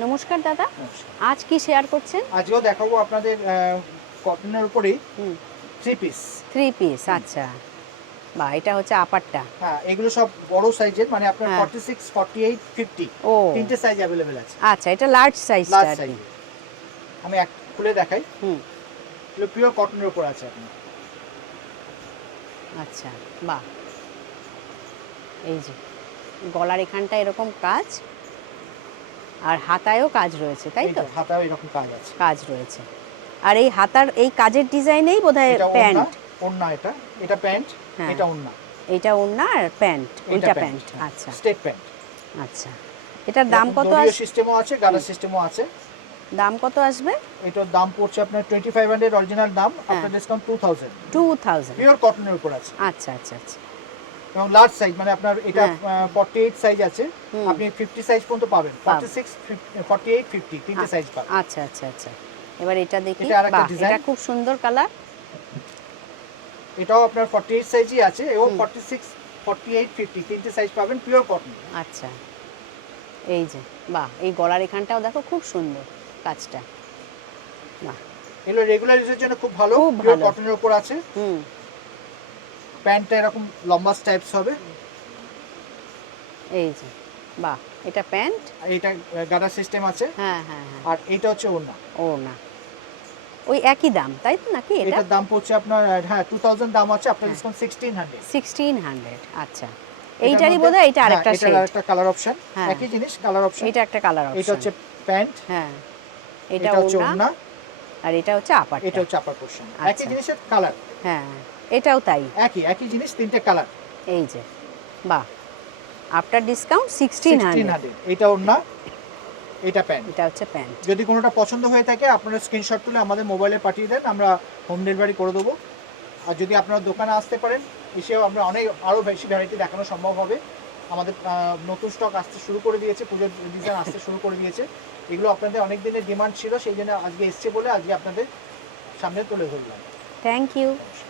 নমস্কার দাদা, নমস্কার। আজ কি শেয়ার করছেন? আজকেও দেখাবো আপনাদের কটনের উপরেই থ্রি পিস। থ্রি পিস, আচ্ছা। বা এটা হচ্ছে আপারটা। হ্যাঁ, এগুলো সব বড় সাইজের, মানে আপনার হ্যাঁ। 46, 48, 50 ও তিনটে সাইজ অ্যাভেলেবেল আছে। আচ্ছা, এটা লার্জ সাইজটা লার্জ আর কি। সাইজ। আমি এক খুলে দেখাই। হুম, এগুলো পিওর কটনের উপর আছে আপনার। আচ্ছা, বাহ। এই যে গলার এখানটা এরকম কাজ, আর হাতায়ও কাজ রয়েছে, তাই এই তো? যে হাতাও এরকম কাজ আছে। কাজ রয়েছে। আর এই হাতার এই কাজের ডিজাইনেই বোধহয় এটা ওড়না, প্যান্ট। ওড়না এটা প্যান্ট, হ্যাঁ, এটা ওড়না। এইটা ওড়না আর প্যান্ট, এটা ওইটা প্যান্ট। আচ্ছা স্টেট প্যান্ট। আচ্ছা, এটার দাম কত নরিও আসবে? সিস্টেমও আছে, গার্ডার সিস্টেমও আছে। দাম কত আসবে? এটার দাম পড়ছে আপনার 2500 অরিজিনাল দাম, আপনার ডিসকাউন্ট 2000। 2000। পিওর কটনের উপর আছে। আচ্ছা আচ্ছা আচ্ছা। এবং লার্জ সাইজ, মানে আপনার এটা হ্যাঁ। 48 সাইজ আছে, হুম। আপনি 50 সাইজ পর্যন্ত পাবেন। পাবেন। 46, 48, 50 তিনটে সাইজ পাবেন। আচ্ছা আচ্ছা আচ্ছা, এবার এটা দেখি। এটা আরেকটা বাহ, ডিজাইন। এটা খুব সুন্দর কালার। এটাও আপনার 48 সাইজই আছে, এবং 46, 48, 50 তিনটে সাইজ পাবেন, পিওর কটন। আচ্ছা, এই যে বাহ, এই গলার এখানটাও দেখো খুব সুন্দর কাজটা। বাহ, এগুলো রেগুলার ইউজের জন্য খুব ভালো, খুব পিওর ভালো। কটনের উপর আছে। হুম, প্যান্টটা এরকম লম্বা স্টাইপস হবে। এই যে বাহ, এটা প্যান্ট। আর এটা গার্ডার সিস্টেম আছে। হ্যাঁ হ্যাঁ হ্যাঁ। আর এটা হচ্ছে ওড়না। ও না, ওই একই দাম তাই তো নাকি? এটা এটার দাম পড়ছে আপনার 2000 দাম আছে, আপনার হ্যাঁ। ডিসকাউন্ট 1600। 1600। আচ্ছা, এটার এইটারই মধ্যে- বোধহয় এটা হ্যাঁ, আরেকটা এটার শেড। আরেকটা কালার অপশন, হ্যাঁ। একই জিনিস কালার অপশন। এটা একটা কালার অপশন। এটা হচ্ছে প্যান্ট, হ্যাঁ, এটা এটা হচ্ছে ওড়না, ওড়না, আর এটা হচ্ছে আপারটা। এটা হচ্ছে আপার পোরশন। আচ্ছা। একই জিনিসের কালার, হ্যাঁ, এটাও তাই। একই জিনিস, তিনটে কালার। এই যে বাহ, আফটার ডিসকাউন্ট 1600। 1600। এটা ওড়না, এটা প্যান্ট। এটা হচ্ছে প্যান্ট। যদি কোনোটা পছন্দ হয়ে থাকে আপনারা স্ক্রিনশট তুলে আমাদের মোবাইলে পাঠিয়ে দেন, আমরা হোম ডেলিভারি করে দেবো। আর যদি আপনারা দোকানে আসতে পারেন, এসেও আমরা আরও বেশি ভ্যারাইটি দেখানো সম্ভব হবে। আমাদের নতুন স্টক আসতে শুরু করে দিয়েছে, পুজোর ডিজাইন আসতে শুরু করে দিয়েছে। এগুলো আপনাদের অনেক দিনের ডিমান্ড ছিল, সেই জন্য আজকে এসছে বলে আজকে আপনাদের সামনে তুলে ধরলাম। Thank you. নমস্কার।